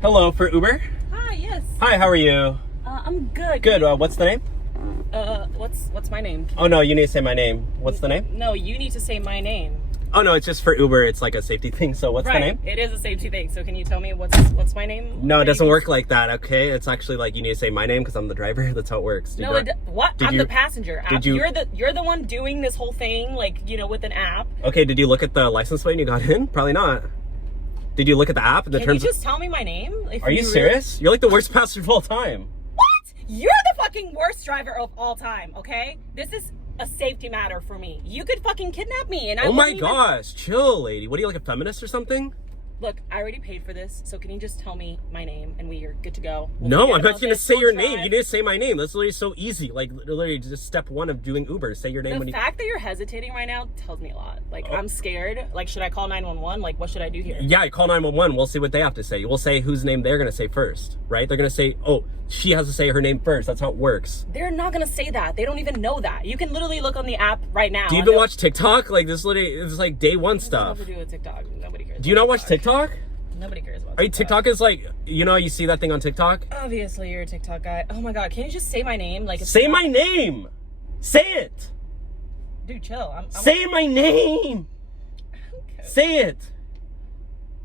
Hello, for Uber? Hi, yes. Hi, how are you? I'm good. Good, what's the name? What's my name? Oh no, you need to say my name. What's the name? No, you need to say my name. Oh no, it's just for Uber, it's like a safety thing, so what's the name? It is a safety thing, so can you tell me what's my name? No, it doesn't work like that, okay? It's actually like you need to say my name because I'm the driver, that's how it works. What? I'm the passenger. Did you? You're the one doing this whole thing, like, you know, with an app. Okay, did you look at the license plate when you got in? Probably not. Did you look at the app? Can you just tell me my name? Are you serious? You're like the worst passenger of all time. What? You're the fucking worst driver of all time, okay? This is a safety matter for me. You could fucking kidnap me and I Oh my gosh, chill, lady. What are you, like a feminist or something? Look, I already paid for this, so can you just tell me my name and we are good to go? No, I'm not going to say your name. You need to say my name. That's literally so easy. Like, literally just step one of doing Uber. Say your name The fact that you're hesitating right now tells me a lot. Like, I'm scared. Like, should I call 911? Like, what should I do here? Yeah, I call 911. We'll see what they have to say. We'll say whose name they're going to say first, right? They're going to say, oh, she has to say her name first. That's how it works. They're not going to say that. They don't even know that. You can literally look on the app right now. Do you even watch TikTok? Like, this literally is like day one stuff. Nothing to do with TikTok. Nobody cares. Do you not watch TikTok? Nobody cares about TikTok. Are you TikTok is like, you know, you see that thing on TikTok? Obviously, you're a TikTok guy. Oh my God, can you just say my name? Like, say my name. Say it. Dude, chill. Say my name. Okay. Say it.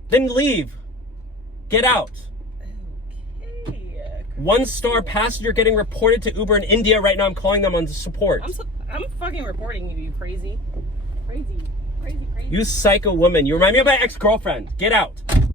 Then leave. Get out. Okay. 1-star passenger getting reported to Uber in India right now. I'm calling them on support. I'm fucking reporting you, you crazy. Crazy. You psycho woman. You remind me of my ex-girlfriend. Get out.